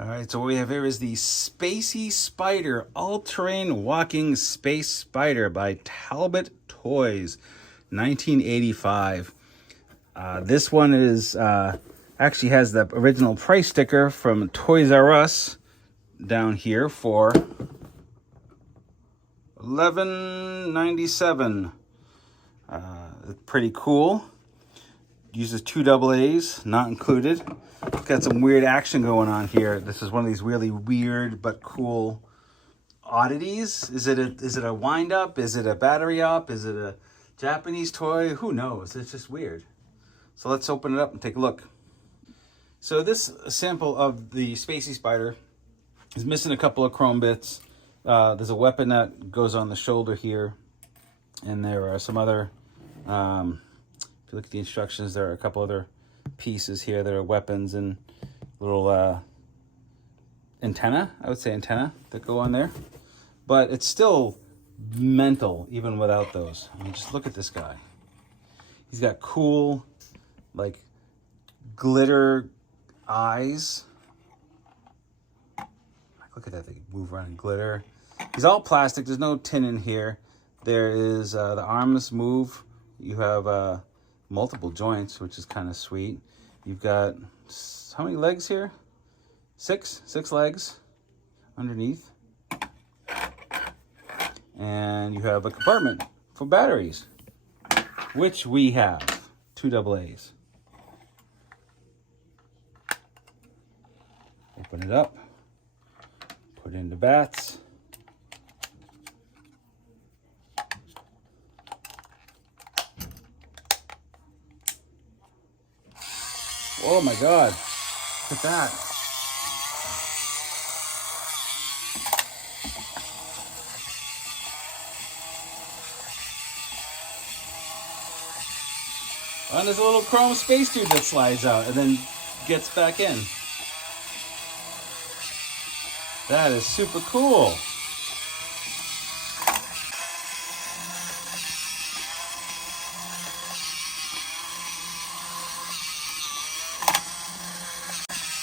All right, so what we have here is the Spacey Spider, All-Terrain Walking Space Spider by Talbot Toys, 1985. This one is actually has the original price sticker from Toys R Us down here for $11.97. Pretty cool. Uses 2 AA's, not included. Got some weird action going on here. This is one of these really weird but cool oddities. Is it a wind up? Is it a battery up? Is it a Japanese toy? Who knows? It's just weird. So let's open it up and take a look. So this sample of the Spacey Spider is missing a couple of chrome bits. There's a weapon that goes on the shoulder here, and there are some other if you look at the instructions, there are a couple other pieces here that are weapons and little antenna, I would say antenna, that go on there. But it's still mental even without those. I mean, just look at this guy. He's got cool, like, glitter eyes. Look at that, they move around in glitter. He's all plastic, there's no tin in here. There is, the arms move. You have multiple joints, which is kind of sweet. You've got, how many legs here? Six legs underneath. And you have a compartment for batteries, which we have, 2 AA's. Open it up, put in the bats. Oh my God, look at that. And there's a little chrome space tube that slides out and then gets back in. That is super cool.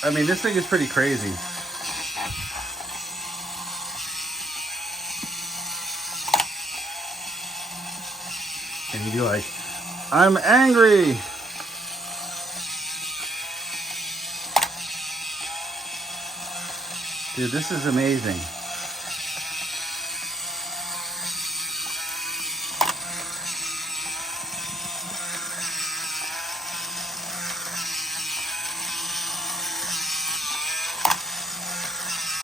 I mean, this thing is pretty crazy. And you'd be like, I'm angry. Dude, this is amazing.